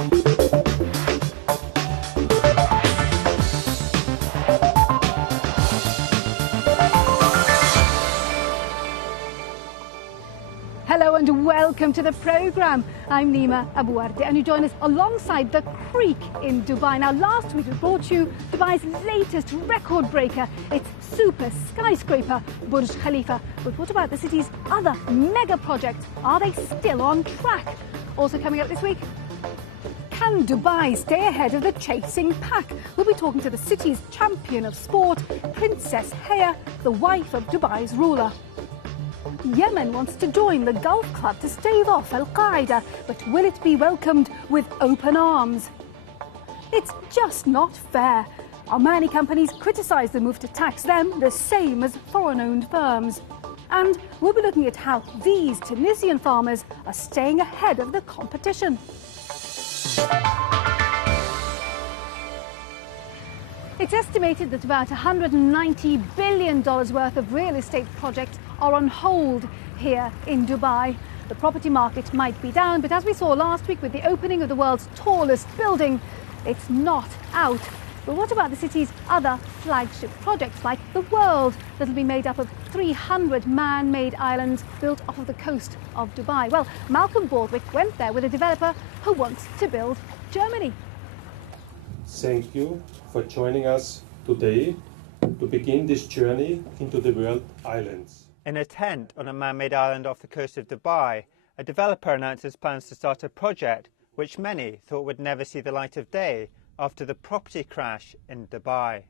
Hello and welcome to the programme. I'm Nima Abuarte and you join us alongside the Creek in Dubai. Now last week we brought you Dubai's latest record breaker, its super skyscraper Burj Khalifa. But what about the city's other mega projects? Are they still on track? Also coming up this week, can Dubai stay ahead of the chasing pack? We'll be talking to the city's champion of sport, Princess Haya, the wife of Dubai's ruler. Yemen wants to join the Gulf Club to stave off Al-Qaeda, but will it be welcomed with open arms? It's just not fair. Omani companies criticise the move to tax them the same as foreign-owned firms. And we'll be looking at how these Tunisian farmers are staying ahead of the competition. It's estimated that about $190 billion worth of real estate projects are on hold here in Dubai. The property market might be down, but as we saw last week with the opening of the world's tallest building, it's not out. But what about the city's other flagship projects like The World, that'll be made up of 300 man-made islands built off of the coast of Dubai? Well, Malcolm Baldwick went there with a developer who wants to build Germany. Thank you for joining us today to begin this journey into the world islands. In a tent on a man-made island off the coast of Dubai, a developer announced his plans to start a project which many thought would never see the light of day after the property crash in Dubai.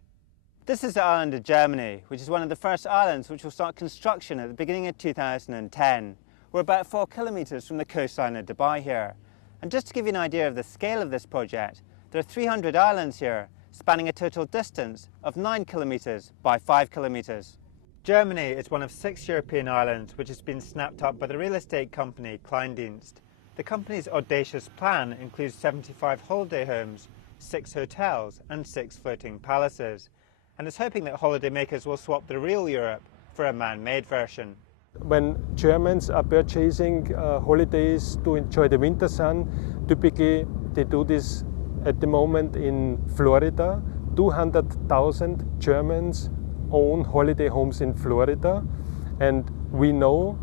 This is the island of Germany, which is one of the first islands which will start construction at the beginning of 2010. We're about 4 kilometres from the coastline of Dubai here. And just to give you an idea of the scale of this project, there are 300 islands here, spanning a total distance of 9 kilometres by 5 kilometres. Germany is one of 6 European islands which has been snapped up by the real estate company Kleindienst. The company's audacious plan includes 75 holiday homes, 6 hotels and 6 floating palaces, and is hoping that holidaymakers will swap the real Europe for a man-made version. When Germans are purchasing holidays to enjoy the winter sun, typically they do this at the moment in Florida. 200,000 Germans own holiday homes in Florida, and we know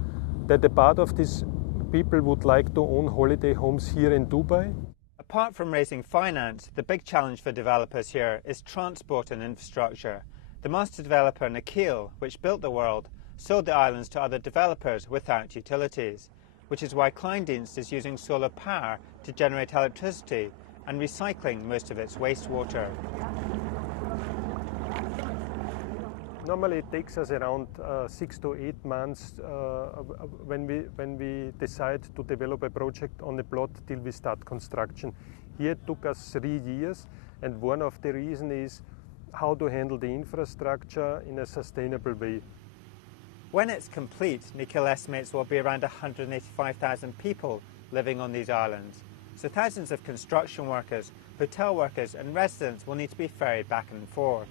that a part of these people would like to own holiday homes here in Dubai. Apart from raising finance, the big challenge for developers here is transport and infrastructure. The master developer Nakheel, which built The World, sold the islands to other developers without utilities, which is why Kleindienst is using solar power to generate electricity and recycling most of its wastewater. Normally it takes us around 6 to 8 months when we decide to develop a project on a plot till we start construction. Here it took us 3 years, and one of the reasons is how to handle the infrastructure in a sustainable way. When it's complete, Nakheel estimates there will be around 185,000 people living on these islands. So thousands of construction workers, hotel workers and residents will need to be ferried back and forth.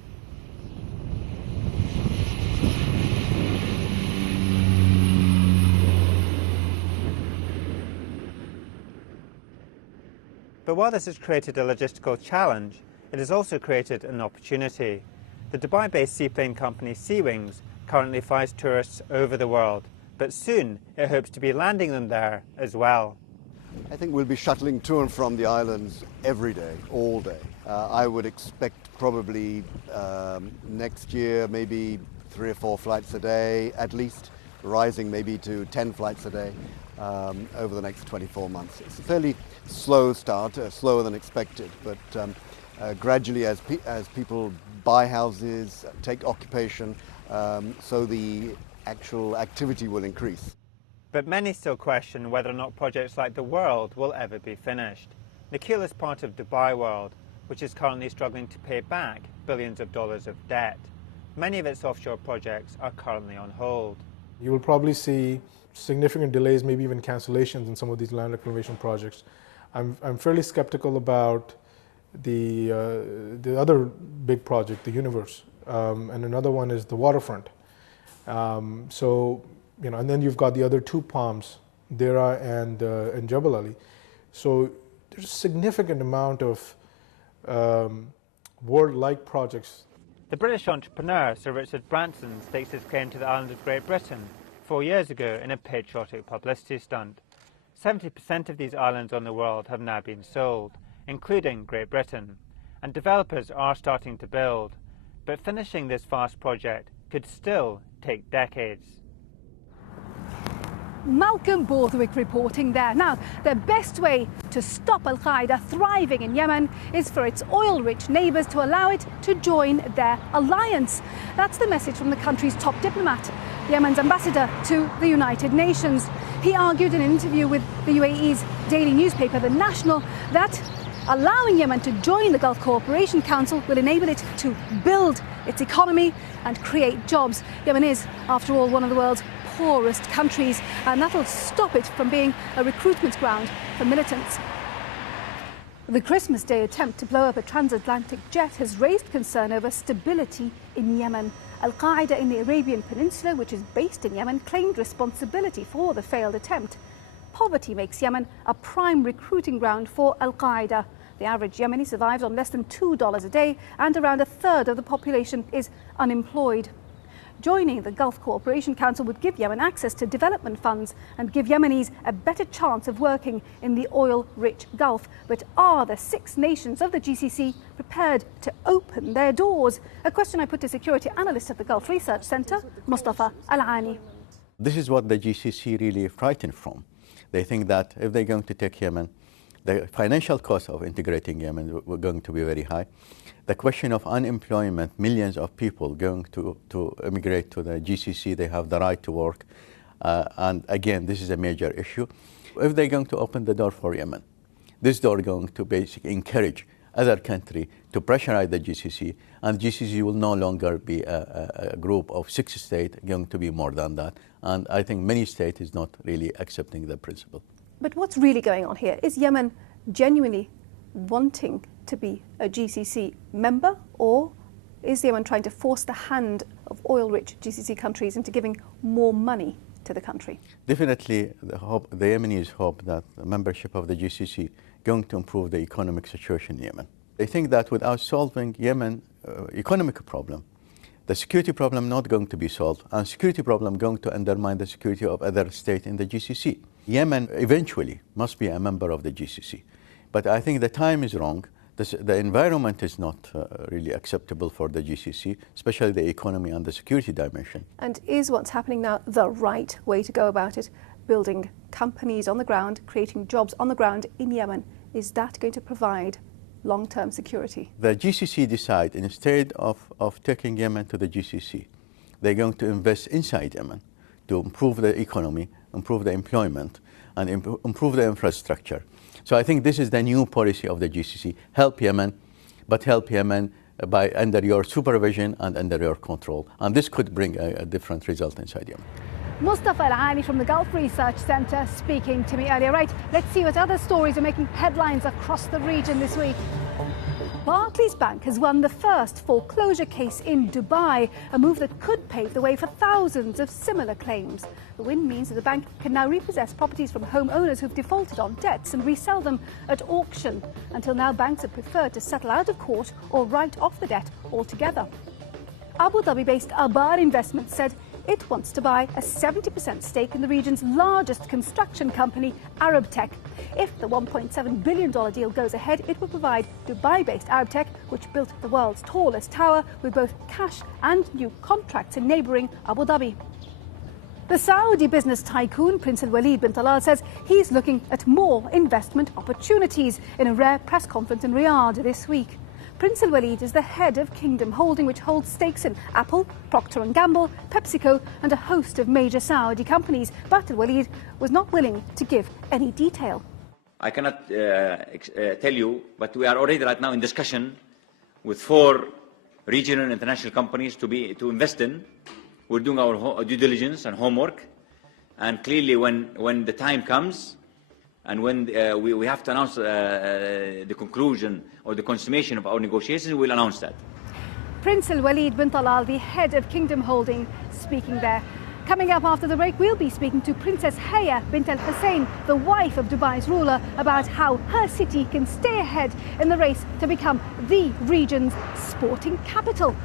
But while this has created a logistical challenge, it has also created an opportunity. The Dubai-based seaplane company Seawings currently flies tourists over the world, but soon it hopes to be landing them there as well. I think we'll be shuttling to and from the islands every day, all day. I would expect probably next year maybe 3 or 4 flights a day at least, rising maybe to 10 flights a day over the next 24 months. It's a fairly slow start, slower than expected, but gradually as people buy houses, take occupation, so the actual activity will increase. But many still question whether or not projects like The World will ever be finished. Nakheel is part of Dubai World, which is currently struggling to pay back billions of dollars of debt. Many of its offshore projects are currently on hold. You will probably see significant delays, maybe even cancellations in some of these land reclamation projects. I'm fairly skeptical about the other big project, the Universe, and another one is the waterfront. So, and then you've got the other 2 palms, Deira and Jebel Ali. So there's a significant amount of world-like projects. The British entrepreneur Sir Richard Branson stakes his claim to the island of Great Britain 4 years ago in a patriotic publicity stunt. 70% of these islands on the world have now been sold, including Great Britain, and developers are starting to build, but finishing this vast project could still take decades. Malcolm Borthwick reporting there. Now, the best way to stop Al-Qaeda thriving in Yemen is for its oil-rich neighbours to allow it to join their alliance. That's the message from the country's top diplomat, Yemen's ambassador to the United Nations. He argued in an interview with the UAE's daily newspaper, The National, that allowing Yemen to join the Gulf Cooperation Council will enable it to build its economy and create jobs. Yemen is, after all, one of the world's poorest countries, and that'll stop it from being a recruitment ground for militants. The Christmas Day attempt to blow up a transatlantic jet has raised concern over stability in Yemen. Al-Qaeda in the Arabian Peninsula, which is based in Yemen, claimed responsibility for the failed attempt. Poverty makes Yemen a prime recruiting ground for Al-Qaeda. The average Yemeni survives on less than $2 a day, and around a third of the population is unemployed. Joining the Gulf Cooperation Council would give Yemen access to development funds and give Yemenis a better chance of working in the oil-rich Gulf. But are the 6 nations of the GCC prepared to open their doors? A question I put to security analyst at the Gulf Research Centre, Mustafa Al-Ani. This is what the GCC really frightened from. They think that if they're going to take Yemen, the financial cost of integrating Yemen were going to be very high. The question of unemployment, millions of people going to immigrate to the GCC, they have the right to work. And again, this is a major issue. If they're going to open the door for Yemen, this door is going to basically encourage other countries to pressurize the GCC, and GCC will no longer be a group of 6 states, going to be more than that. And I think many states is not really accepting the principle. But what's really going on here? Is Yemen genuinely wanting to be a GCC member, or is Yemen trying to force the hand of oil-rich GCC countries into giving more money to the country? Definitely, the Yemenis hope that the membership of the GCC going to improve the economic situation in Yemen. They think that without solving Yemen economic problem, the security problem not going to be solved, and security problem going to undermine the security of other states in the GCC. Yemen eventually must be a member of the GCC, but I think the time is wrong. The environment is not really acceptable for the GCC, especially the economy and the security dimension. And is what's happening now the right way to go about it? Building companies on the ground, creating jobs on the ground in Yemen, is that going to provide long-term security? The GCC decide, instead of taking Yemen to the GCC, they're going to invest inside Yemen to improve the economy, improve the employment, and improve the infrastructure. So I think this is the new policy of the GCC. Help Yemen, but help Yemen by under your supervision and under your control. And this could bring a different result inside Yemen. Mustafa Al-Ani from the Gulf Research Centre speaking to me earlier. Right, let's see what other stories are making headlines across the region this week. Barclays Bank has won the first foreclosure case in Dubai, a move that could pave the way for thousands of similar claims. The win means that the bank can now repossess properties from homeowners who've defaulted on debts and resell them at auction. Until now, banks have preferred to settle out of court or write off the debt altogether. Abu Dhabi-based Abar Investments said it wants to buy a 70% stake in the region's largest construction company, Arabtech. If the $1.7 billion deal goes ahead, it will provide Dubai-based Arabtech, which built the world's tallest tower, with both cash and new contracts in neighbouring Abu Dhabi. The Saudi business tycoon Prince Al-Walid bin Talal says he's looking at more investment opportunities in a rare press conference in Riyadh this week. Prince Al-Walid is the head of Kingdom Holding, which holds stakes in Apple, Procter & Gamble, PepsiCo and a host of major Saudi companies. But Al-Walid was not willing to give any detail. I cannot tell you, but we are already right now in discussion with 4 regional and international companies to invest in. We're doing our due diligence and homework, and clearly when the time comes and when we have to announce the conclusion or the consummation of our negotiations, we'll announce that. Prince Al-Walid bin Talal, the head of Kingdom Holding, speaking there. Coming up after the break, we'll be speaking to Princess Haya bint Al Hussein, the wife of Dubai's ruler, about how her city can stay ahead in the race to become the region's sporting capital.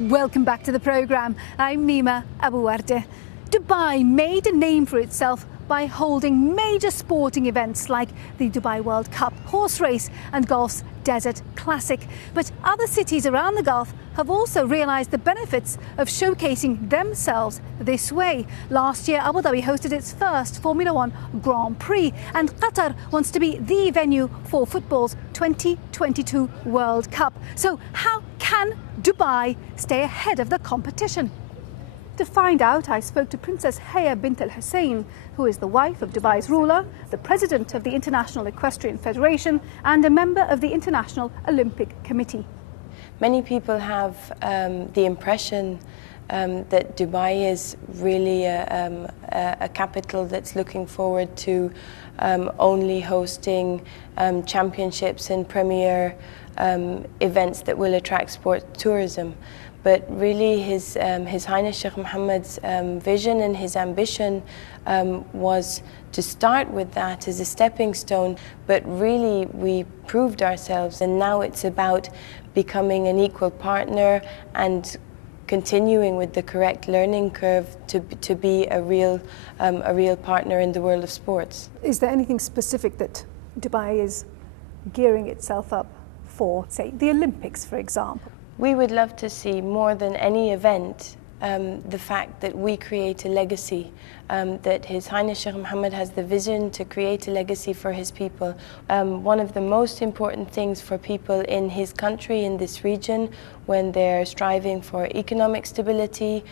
Welcome back to the programme. I'm Nima Abuarte. Dubai made a name for itself by holding major sporting events like the Dubai World Cup horse race and golf's Desert Classic. But other cities around the Gulf have also realised the benefits of showcasing themselves this way. Last year, Abu Dhabi hosted its first Formula One Grand Prix, and Qatar wants to be the venue for football's 2022 World Cup. So how can Dubai stay ahead of the competition? To find out, I spoke to Princess Haya bint Al Hussein, who is the wife of Dubai's ruler, the president of the International Equestrian Federation, and a member of the International Olympic Committee. Many people have the impression that Dubai is really a capital that's looking forward to only hosting championships and premier events that will attract sport tourism. But really His Highness Sheikh Mohammed's vision and his ambition was to start with that as a stepping stone, but really we proved ourselves, and now it's about becoming an equal partner and continuing with the correct learning curve to be a real partner in the world of sports. Is there anything specific that Dubai is gearing itself up for, say, the Olympics, for example? We would love to see, more than any event, the fact that we create a legacy, that His Highness Sheikh Mohammed has the vision to create a legacy for his people. One of the most important things for people in his country, in this region, when they're striving for economic stability,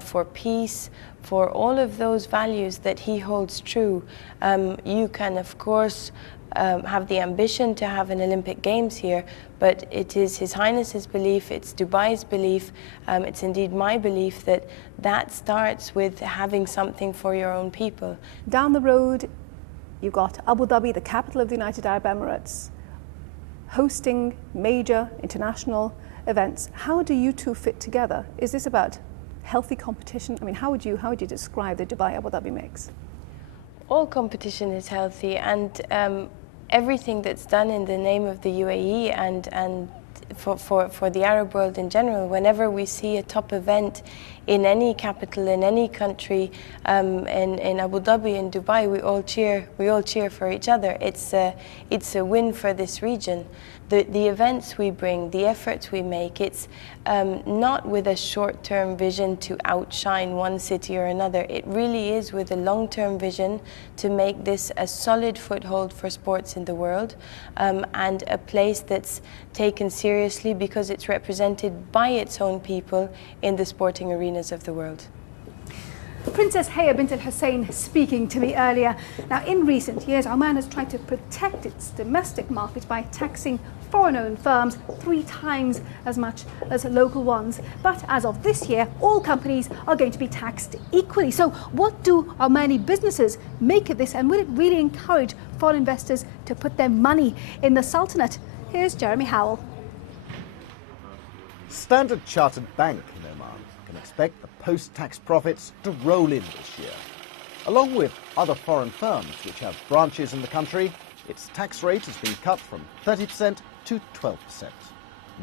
for peace, for all of those values that he holds true, you can, of course, have the ambition to have an Olympic Games here, but it is His Highness's belief, it's Dubai's belief, it's indeed my belief that that starts with having something for your own people. Down the road, you've got Abu Dhabi, the capital of the United Arab Emirates, hosting major international events. How do you two fit together? Is this about healthy competition? I mean, how would you describe the Dubai-Abu Dhabi mix? All competition is healthy, and everything that's done in the name of the UAE and for the Arab world in general. Whenever we see a top event in any capital, in any country, in Abu Dhabi, in Dubai, we all cheer for each other. It's a win for this region. The events we bring, the efforts we make, it's not with a short-term vision to outshine one city or another. It really is with a long-term vision to make this a solid foothold for sports in the world, and a place that's taken seriously because it's represented by its own people in the sporting arenas of the world. Princess Haya bint Al Hussein speaking to me earlier. Now, in recent years, Oman has tried to protect its domestic market by taxing foreign-owned firms 3 times as much as local ones. But as of this year, all companies are going to be taxed equally. So what do Omani businesses make of this, and will it really encourage foreign investors to put their money in the Sultanate? Here's Jeremy Howell. Standard Chartered Bank in Oman can expect the post-tax profits to roll in this year. Along with other foreign firms which have branches in the country, its tax rate has been cut from 30% to 12%.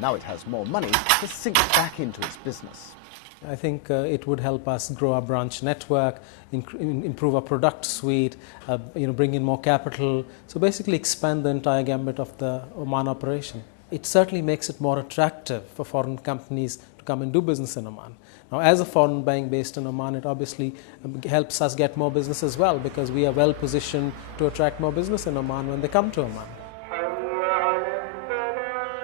Now it has more money to sink back into its business. I think it would help us grow our branch network, improve our product suite, bring in more capital. So basically expand the entire gambit of the Oman operation. It certainly makes it more attractive for foreign companies to come and do business in Oman. Now, as a foreign bank based in Oman, it obviously helps us get more business as well, because we are well positioned to attract more business in Oman when they come to Oman.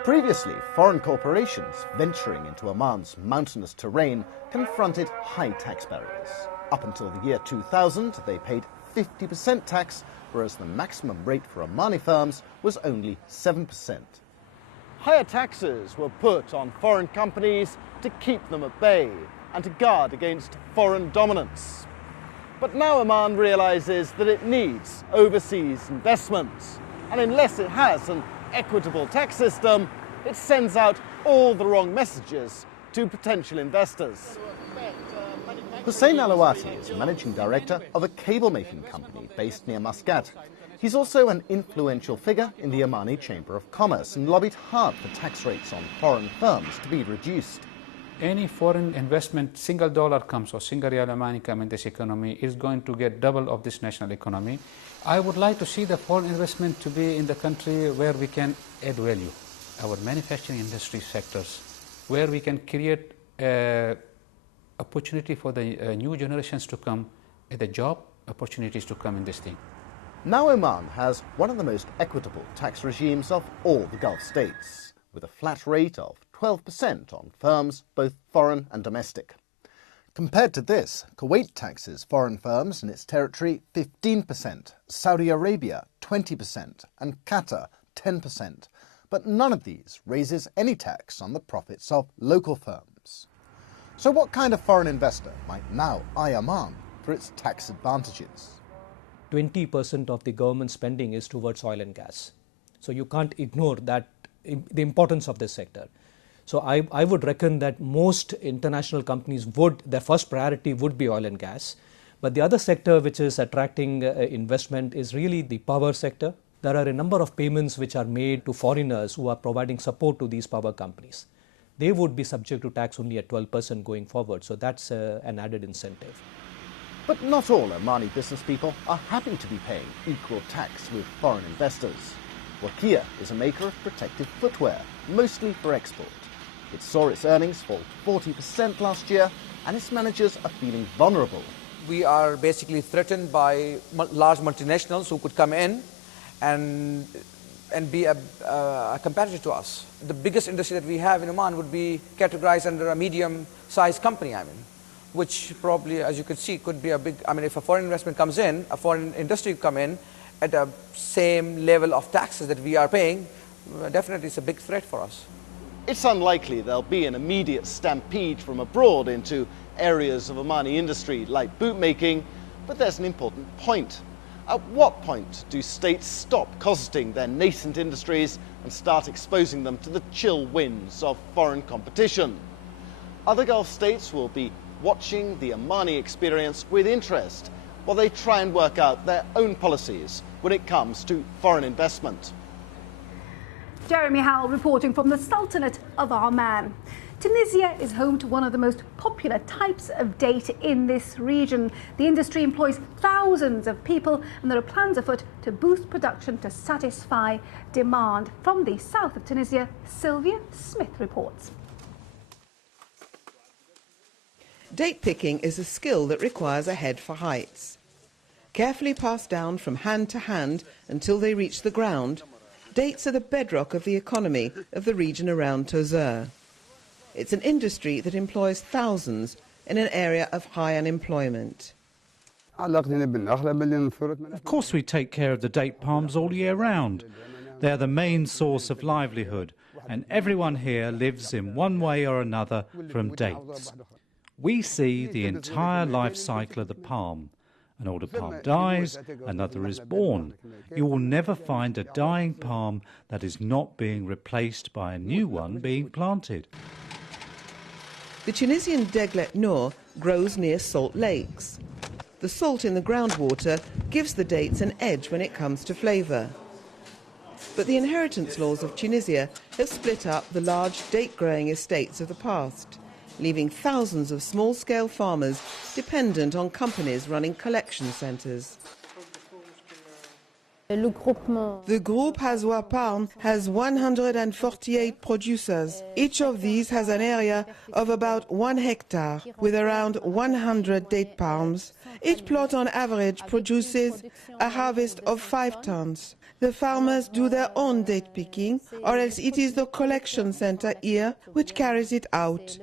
Previously, foreign corporations venturing into Oman's mountainous terrain confronted high tax barriers. Up until the year 2000, they paid 50% tax, whereas the maximum rate for Omani firms was only 7%. Higher taxes were put on foreign companies to keep them at bay and to guard against foreign dominance. But now Oman realizes that it needs overseas investments. And unless it has an equitable tax system, it sends out all the wrong messages to potential investors. Hussein Alawati is managing director of a cable-making company based near Muscat. He's also an influential figure in the Omani Chamber of Commerce and lobbied hard for tax rates on foreign firms to be reduced. Any foreign investment, single dollar comes or single real Omani come in this economy is going to get double of this national economy. I would like to see the foreign investment to be in the country where we can add value. Our manufacturing industry sectors, where we can create opportunity for the new generations to come, the job opportunities to come in this thing. Now Oman has one of the most equitable tax regimes of all the Gulf states, with a flat rate of 12% on firms, both foreign and domestic. Compared to this, Kuwait taxes foreign firms in its territory 15%, Saudi Arabia 20%, and Qatar 10%. But none of these raises any tax on the profits of local firms. So what kind of foreign investor might now eye Oman for its tax advantages? 20% of the government spending is towards oil and gas. So you can't ignore that, the importance of this sector. So I would reckon that most international companies their first priority would be oil and gas. But the other sector which is attracting investment is really the power sector. There are a number of payments which are made to foreigners who are providing support to these power companies. They would be subject to tax only at 12% going forward. So that's an added incentive. But not all Omani business people are happy to be paying equal tax with foreign investors. Wakia is a maker of protective footwear, mostly for export. It saw its earnings fall 40% last year, and its managers are feeling vulnerable. We are basically threatened by large multinationals who could come in and be a competitor to us. The biggest industry that we have in Oman would be categorized under a medium-sized company, which probably, as you could see, could be a big, if a foreign investment comes in, a foreign industry come in at the same level of taxes that we are paying, definitely it's a big threat for us. It's unlikely there'll be an immediate stampede from abroad into areas of Omani industry like bootmaking, but there's an important point. At what point do states stop cosseting their nascent industries and start exposing them to the chill winds of foreign competition? Other Gulf states will be watching the Omani experience with interest while they try and work out their own policies when it comes to foreign investment. Jeremy Howell reporting from the Sultanate of Oman. Tunisia is home to one of the most popular types of date in this region. The industry employs thousands of people, and there are plans afoot to boost production to satisfy demand. From the south of Tunisia, Sylvia Smith reports. Date picking is a skill that requires a head for heights. Carefully passed down from hand to hand until they reach the ground, dates are the bedrock of the economy of the region around Tozeur. It's an industry that employs thousands in an area of high unemployment. Of course we take care of the date palms all year round. They are the main source of livelihood, and everyone here lives in one way or another from dates. We see the entire life cycle of the palm. An older palm dies, another is born. You will never find a dying palm that is not being replaced by a new one being planted. The Tunisian Deglet Noor grows near salt lakes. The salt in the groundwater gives the dates an edge when it comes to flavour. But the inheritance laws of Tunisia have split up the large date-growing estates of the past, leaving thousands of small-scale farmers dependent on companies running collection centres. The group Hazwa Palm has 148 producers. Each of these has an area of about 1 hectare, with around 100 date palms. Each plot on average produces a harvest of 5 tons. The farmers do their own date picking, or else it is the collection centre here which carries it out.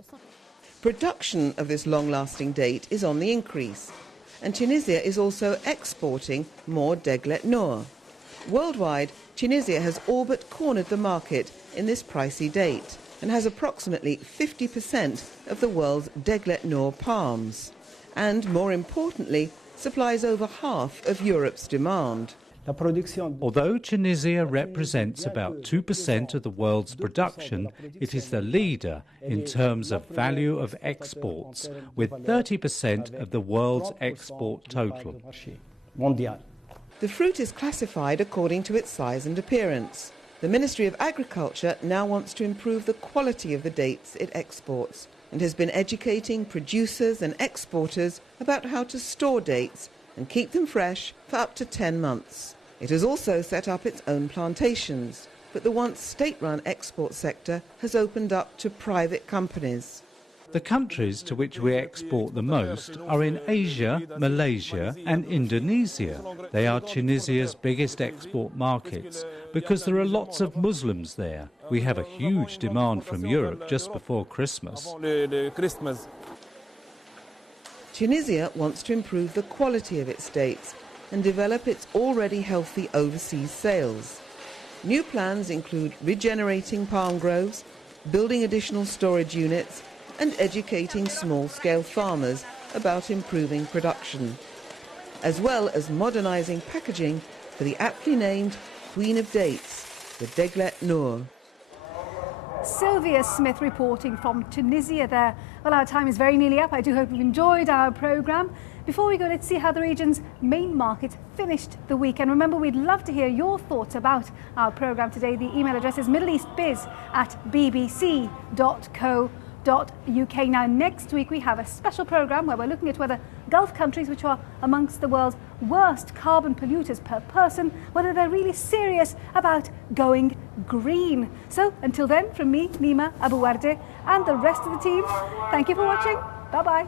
Production of this long-lasting date is on the increase, and Tunisia is also exporting more Deglet Noor. Worldwide, Tunisia has all but cornered the market in this pricey date and has approximately 50% of the world's Deglet Noor palms. And more importantly, supplies over half of Europe's demand. Although Tunisia represents about 2% of the world's production, it is the leader in terms of value of exports, with 30% of the world's export total. The fruit is classified according to its size and appearance. The Ministry of Agriculture now wants to improve the quality of the dates it exports and has been educating producers and exporters about how to store dates and keep them fresh for up to 10 months. It has also set up its own plantations, but the once state-run export sector has opened up to private companies. The countries to which we export the most are in Asia, Malaysia and Indonesia. They are Tunisia's biggest export markets because there are lots of Muslims there. We have a huge demand from Europe just before Christmas. Tunisia wants to improve the quality of its dates and develop its already healthy overseas sales. New plans include regenerating palm groves, building additional storage units, and educating small-scale farmers about improving production, as well as modernising packaging for the aptly named Queen of Dates, the Deglet Noor. Sylvia Smith reporting from Tunisia there. Well, our time is very nearly up. I do hope you've enjoyed our programme. Before we go, let's see how the region's main market finished the week. And remember, we'd love to hear your thoughts about our programme today. The email address is middleeastbiz@bbc.co.uk. Now, next week we have a special programme where we're looking at whether Gulf countries, which are amongst the world's worst carbon polluters per person, whether they're really serious about going green. So until then, from me, Nima Abuwarde, and the rest of the team, thank you for watching. Bye-bye.